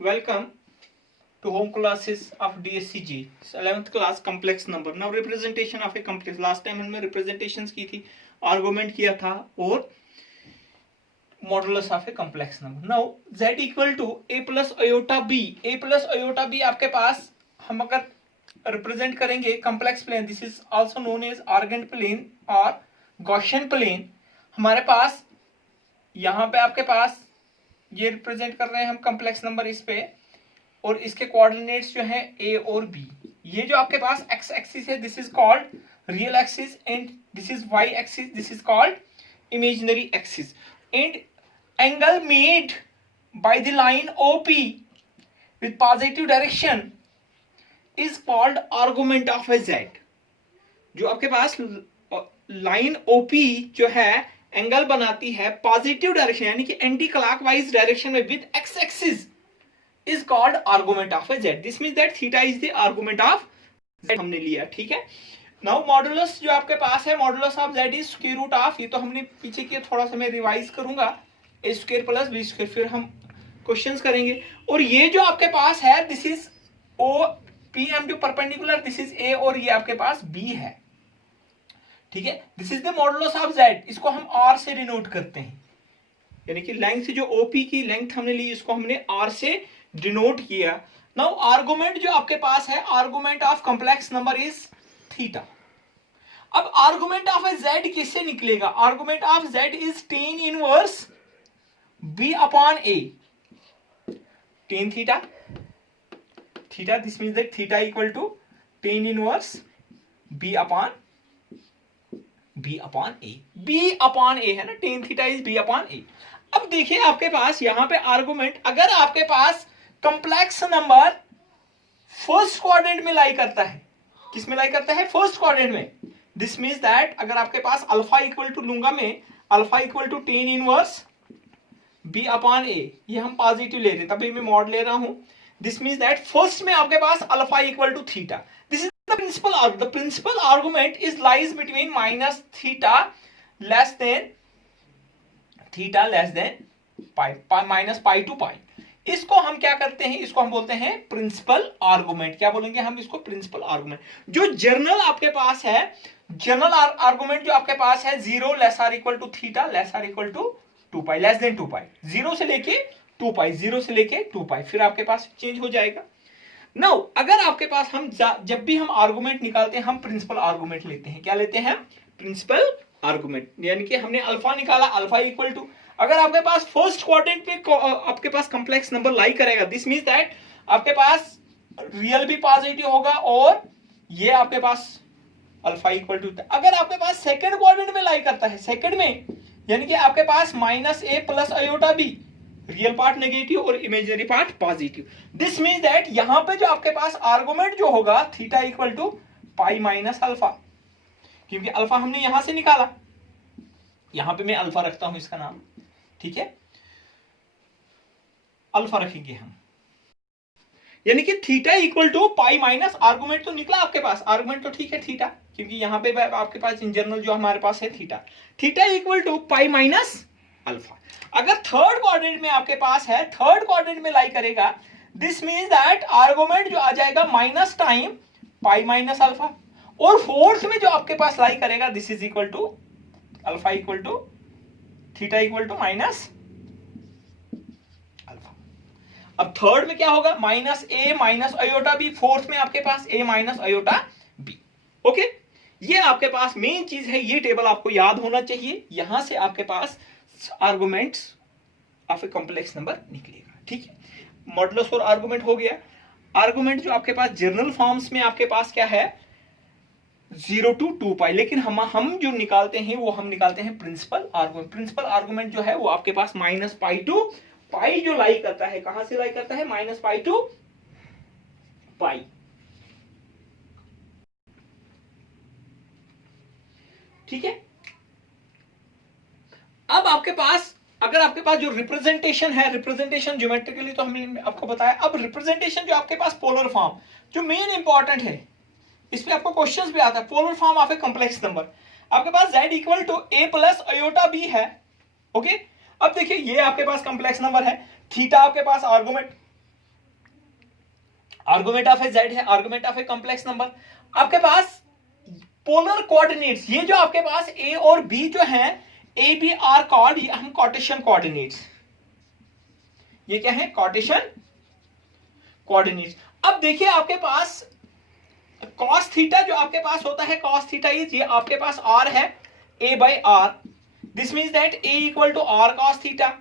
Welcome to home classes of DSCG 11th class complex number. Now representation of a complex. Last time हमने representations की थी, argument किया था और modulus of a complex number. Now z equal to a plus iota b. a plus iota b आपके पास हम अगर represent करेंगे complex plane, this is also known as Argand plane और Gaussian plane. हमारे पास यहाँ पे आपके पास ये रिप्रेजेंट कर रहे हैं हम कॉम्प्लेक्स नंबर इस पे, और इसके कोऑर्डिनेट्स जो हैं ए और बी. ये जो आपके पास एक्स एक्सिस है, this is called real axis and this is Y axis, this is called imaginary axis. And angle made by the line OP with positive direction is called argument of A Z. जो आपके पास line OP जो है angle बनाती है positive direction यानी कि anti clockwise direction में with x axis is called argument of A Z. This means that theta is the argument of Z हमने लिया. ठीक है. नाउ मॉडुलस जो आपके पास है, modulus of Z is square root of, ये तो हमने पीछे किया, थोड़ा सा मैं रिवाइज करूंगा, ए स्क्वायर प्लस बी स्क्वायर. फिर हम क्वेश्चंस करेंगे. और ये जो आपके पास है this is O P M to perpendicular, this is A और ये आपके पास बी है. ठीक है. This is the modulus of Z. इसको हम आर से डिनोट करते हैं, यानी कि लेंथ जो ओपी की लेंथ हमने ली इसको हमने आर से डिनोट किया. नाउ आर्गुमेंट जो आपके पास है, argument of complex number is theta. अब आर्गुमेंट ऑफ ए जेड किससे निकलेगा? Argument of Z is tan inverse B upon A. Tan theta theta, this means that theta equal to tan inverse B upon A. B upon A है ना, tan theta is B upon A. अब देखिए आपके पास यहां पे argument, अगर आपके पास कंप्लेक्स नंबर फर्स्ट क्वाड्रेंट में लाई करता है, किस में लाई करता है? फर्स्ट क्वाड्रेंट में. दिस मीन्स दैट अगर आपके पास अल्फा इक्वल टू लूंगा मैं, alpha equal to tan inverse B upon A, ये हम पॉजिटिव ले रहे हैं तभी मैं मॉड ले रहा हूं. दिस मीन्स दैट फर्स्ट में आपके पास alpha equal to theta. This the principal argument is lies between minus theta less than pi minus pi to pi. इसको हम क्या करते हैं? इसको हम बोलते हैं प्रिंसिपल आर्गुमेंट. क्या बोलेंगे हम इसको? Principal argument. जो जर्नल आपके पास है, जर्नल आर्गुमेंट जो आपके पास है, 0 less R equal to theta less R equal to 2 pi less than 2 pi, 0 से लेके 2 पाई, 0 से लेके 2 पाई, फिर आपके पास चेंज हो जाएगा. नाउ अगर आपके पास हम जब भी हम आर्गुमेंट निकालते हैं हम प्रिंसिपल आर्गुमेंट लेते हैं. क्या लेते हैं? Principal argument. यानी कि हमने अल्फा निकाला, अल्फा इक्वल टू, अगर आपके पास फर्स्ट क्वाड्रेंट पे आपके पास कंप्लेक्स नंबर लाई करेगा, दिस मींस दैट आपके पास रियल भी पॉजिटिव होगा और ये आपके पास अल्फा इक्वल टू. अगर आपके पास सेकंड क्वाड्रेंट में लाई करता है, सेकंड में, यानी कि आपके पास minus A plus iota B, real part negative और imaginary part positive. This means that यहां पे जो आपके पास आर्गुमेंट जो होगा theta equal to pi minus alpha, क्योंकि अल्फा हमने यहां से निकाला, यहां पे मैं अल्फा रखता हूं इसका नाम. ठीक है, अल्फा रखेंगे हम, यानी कि theta equal to pi minus, argument तो निकला आपके पास, आर्गुमेंट तो ठीक है थीटा, क्योंकि यहां पे आपके पास इन जनरल जो हमारे पास है theta, theta equal to pi minus alpha. अगर थर्ड क्वाड्रेंट में आपके पास है, थर्ड क्वाड्रेंट में लाई करेगा, दिस मींस दैट आर्गुमेंट जो आ जाएगा minus time pi minus alpha. और फोर्थ में जो आपके पास लाई करेगा, this is equal to alpha equal to theta equal to minus alpha. अब थर्ड में क्या होगा? Minus A minus iota B, fourth में आपके पास A minus iota B. Okay, ये आपके पास मेन चीज है, ये टेबल आपको याद होना चाहिए. यहां से आपके पास arguments of a complex number निकलेगा. ठीक है, मॉडुलस और आर्गुमेंट हो गया. आर्गुमेंट जो आपके पास जर्नल फॉर्म्स में आपके पास क्या है? 0 टू 2 पाई, लेकिन हम जो निकालते हैं वो हम निकालते हैं प्रिंसिपल आर्गुमेंट. प्रिंसिपल आर्गुमेंट जो है वो आपके पास माइनस पाई टू पाई जो लाई करता है, कहां से लाई करता है? माइनस पाई टू पाई. ठीक है. अब आपके पास अगर आपके पास जो रिप्रेजेंटेशन है, रिप्रेजेंटेशन ज्योमेट्रिकली तो हमने आपको बताया. अब रिप्रेजेंटेशन जो आपके पास पोलर फॉर्म, जो मेन इंपॉर्टेंट है, इस पे आपको क्वेश्चंस भी आता है. Polar form of a complex number, आपके पास z equal to A plus iota B है. ओके, अब देखिए ये आपके पास कॉम्प्लेक्स नंबर है, थीटा आपके पास आर्गुमेंट ऑफ ए जेड है, argument of a complex number. आपके पास पोलर कोऑर्डिनेट्स, ये जो आपके पास ए और बी जो है, ए बी आर कॉल्ड, ये हम कार्टेशियन कोऑर्डिनेट्स, ये क्या है, कार्टेशियन कोऑर्डिनेट्स। अब देखिए आपके पास cos थीटा जो आपके पास होता है, cos थीटा इज, ये आपके पास r है, a by r, this means that a equal to r cos theta.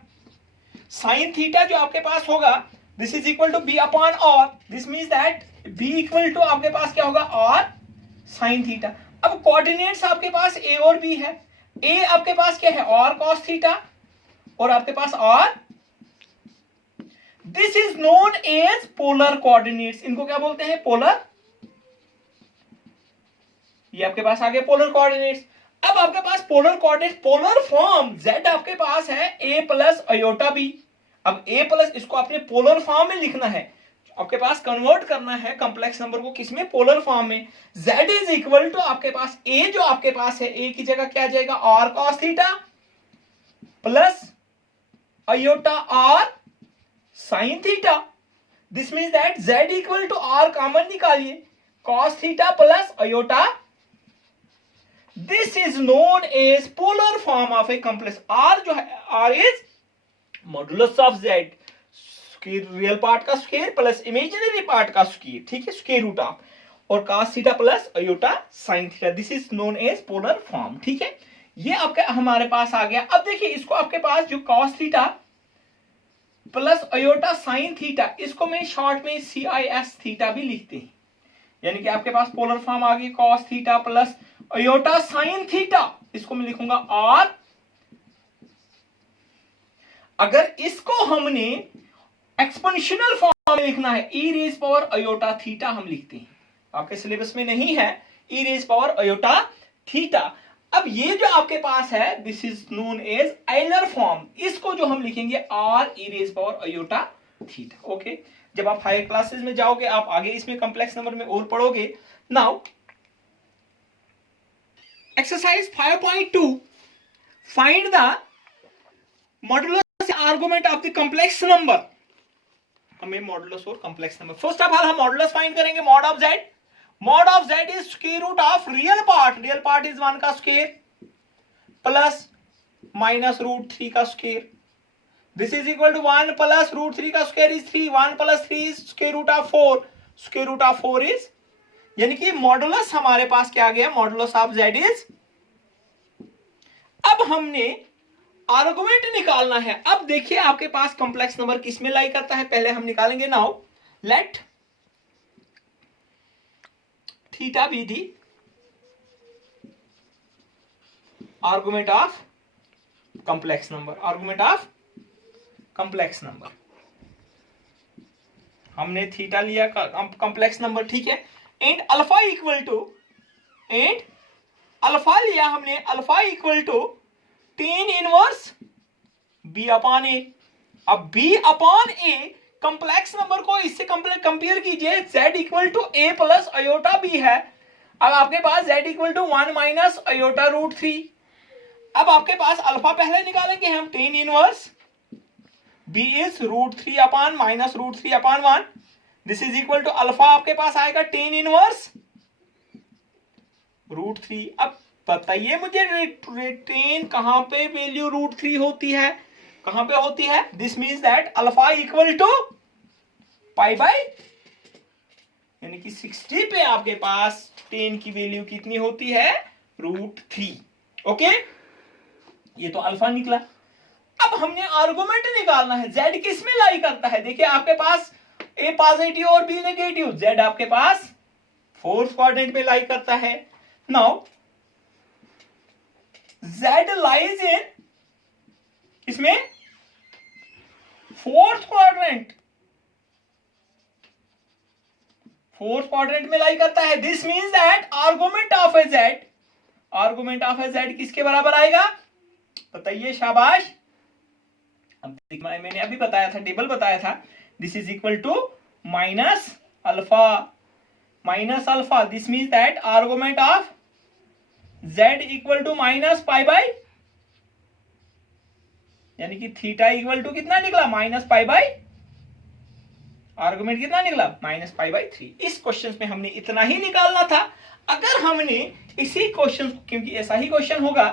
sin theta जो आपके पास होगा, this is equal to b upon r, this means that b equal to आपके पास क्या होगा, r sin थीटा। अब कोऑर्डिनेट्स आपके पास a और b है, a आपके पास क्या है, r cos थीटा, और आपके पास r, this is known as polar coordinates, इनको क्या बोलते हैं, पोलर, ये आपके पास आ गए पोलर कोऑर्डिनेट्स। अब आपके पास polar coordinates, polar form z आपके पास है a प्लस अयोटा b। अब a प्लस, इसको आपने पोलर फॉर्म में लिखना है, आपके पास कन्वर्ट करना है कॉम्प्लेक्स नंबर को किसमें, पोलर फॉर्म में। z इज इक्वल टू आपके पास a जो आपके पास है, a की जगह क्या आ जाएगा, r cos theta plus iota r sin theta. This means that z equal to r common निकालिए, cos theta plus iota. This is known as polar form of a complex. r जो है, r is modulus of z, square, real part का square plus imaginary part का square, ठीक है, square root of, और cos theta plus iota sin theta, this is known as polar form, ठीक है। ये आपके हमारे पास आ गया। अब देखिए इसको आपके पास जो cos theta plus iota sin theta, इसको मैं शॉर्ट में CIS थीटा भी लिखते हैं, यानी कि आपके पास पोलर फॉर्म आ गई cos theta plus iota sin theta, इसको मैं लिखूंगा r। अगर इसको हमने एक्सपोनेंशियल फॉर्म में लिखना है, e raise power iota theta हम लिखते हैं, आपके सिलेबस में नहीं है e raise power iota theta. अब ये जो आपके पास है, this is known as Euler form, इसको जो हम लिखेंगे r e raise power iota theta, okay. जब आप हायर क्लासेस में जाओगे, आप आगे इसमें कॉम्प्लेक्स नंबर में और पढ़ोगे। Now exercise 5.2, find the modulus argument of the complex number. हमें मॉडुलस और complex number, first of all हम मॉडुलस फाइंड करेंगे, mod of z। Mod of z is square root of real part is 1 का square plus minus root 3 का square, this is equal to 1 plus root 3 का square is 3, 1 plus 3 is square root of 4, square root of 4 is, यानी कि modulus हमारे पास क्या आ गया, modulus of z is. अब हमने आर्गुमेंट निकालना है। अब देखिए आपके पास कॉम्प्लेक्स नंबर किस में लाई करता है, पहले हम निकालेंगे। Now let theta be the argument of complex number, argument of complex number. हमने थीटा लिया कॉम्प्लेक्स नंबर, ठीक है, and alpha equal to, and alpha लिया हमने, alpha equal to tan inverse b upon A. अब b upon A complex number को इससे compare कीजिए, z equal to a plus iota b है। अब आपके पास z equal to 1 minus iota root 3। अब आपके पास अल्फा पहले निकालेंगे हम, tan inverse b is root 3 upon minus root 3 upon 1, this is equal to alpha आपके पास आएगा tan इनवर्स रूट 3। अब बताइए मुझे tan कहां पे वैल्यू रूट 3 होती है, कहां पे होती है, this means that alpha equal to pi by, यानी कि 60 पे आपके पास tan की वैल्यू कितनी होती है, रूट 3, ओके। ये तो अल्फा निकला। अब हमने आर्गुमेंट निकालना है, z किस में लाई करता है। देखिए आपके पास a पॉजिटिव और b नेगेटिव, z आपके पास फोर्थ क्वाड्रेंट में लाई करता है। नाउ z लाइज इन इसमें फोर्थ क्वाड्रेंट, फोर्थ क्वाड्रेंट में लाई करता है। This means that argument of A z, argument of A z किसके बराबर आएगा, बताइए, शाबाश। अब मैंने अभी बताया था, टेबल बताया था, this is equal to minus alpha, this means that argument of z equal to minus pi by, यानी कि थीटा इक्वल टू कितना निकला, माइनस पाई बाई, आर्गुमेंट कितना निकला, माइनस पाई बाई 3। इस क्वेश्चन में हमने इतना ही निकालना था। अगर हमने इसी क्वेश्चन, क्योंकि ऐसा ही क्वेश्चन होगा,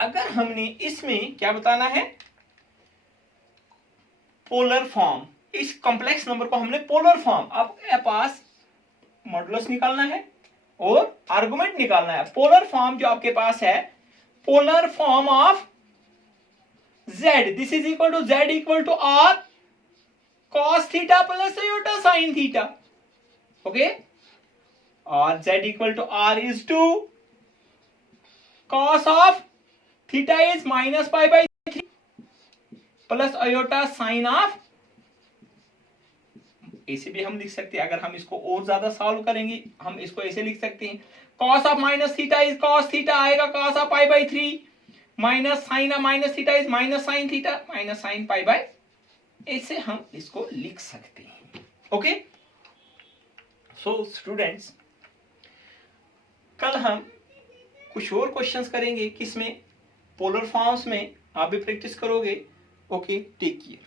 अगर हमने इसमें क्या बताना है, पोलर फॉर्म, इस कॉम्प्लेक्स नंबर को हमने पोलर फॉर्म, अब पास मॉडुलस निकालना है और आर्गुमेंट निकालना है। पोलर फॉर्म जो आपके पास है, polar form of z, this is equal to z equal to r cos theta plus iota sin theta, okay, और z equal to r is two cos of theta is minus pi by 3 plus iota sine of, ऐसे भी हम लिख सकते हैं। अगर हम इसको और ज्यादा सॉल्व करेंगे, हम इसको ऐसे लिख सकते हैं, cos of minus theta is cos theta आएगा cos of pi by 3 minus sine of minus theta is minus sine theta minus sine pi by, ऐसे हम इसको लिख सकते हैं। ओके, सो स्टूडेंट्स, कल हम कुछ और क्वेश्चंस करेंगे, किसमें, पोलर फॉर्म्स में। आप भी प्रैक्टिस करोगे। Okay, take care.